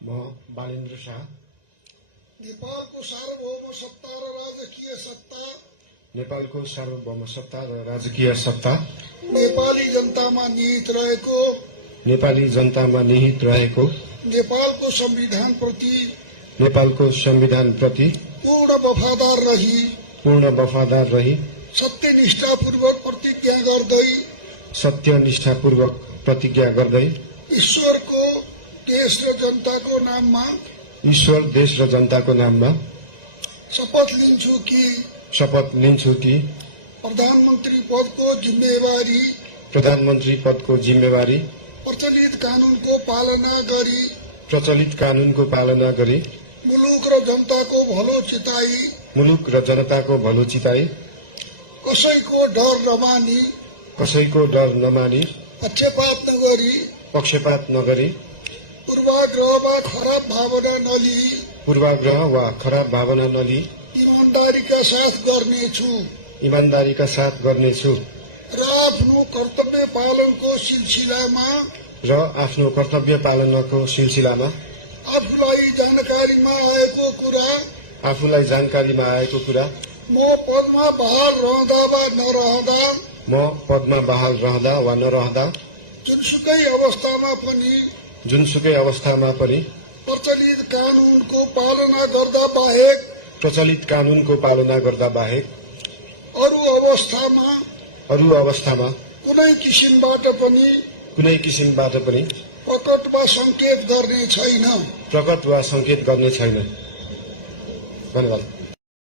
म बालेन्द्र शाह नेपालको सार्वभौम सत्ता र राजकीय सत्ता नेपालको सार्वभौम सत्ता र राजकीय सत्ता नेपाली जनतामा निहित रहेको नेपाली जनतामा निहित रहेको नेपालको संविधानप्रति नेपालको संविधानप्रति पूर्ण वफादार रही सत्यनिष्ठापूर्वक प्रतिज्ञा गर्दै ईश्वरको देश र जनताको नाममा शपथ लिन्छु कि प्रधानमन्त्री पदको जिम्मेवारी प्रचलित कानूनको पालना गरी मुलुक र जनताको भलो चिताई कसैको डर नमानी पक्षपात नगरी पूर्वाग्रह वा खराब भावना नलिई इमानदारीका साथ गर्नेछु र आफ्नो कर्तव्य पालनको सिलसिलामा आफूलाई जानकारीमा आएको कुरा म पदमा बहाल रहँदा वा नरहँदा जुनसुकै अवस्थामा पनि प्रचलित कानूनको पालना गर्दा बाहेक अरू अवस्थामा कुनै किसिमबाट पनि प्रकट वा संकेत गर्ने छैन। धन्यवाद।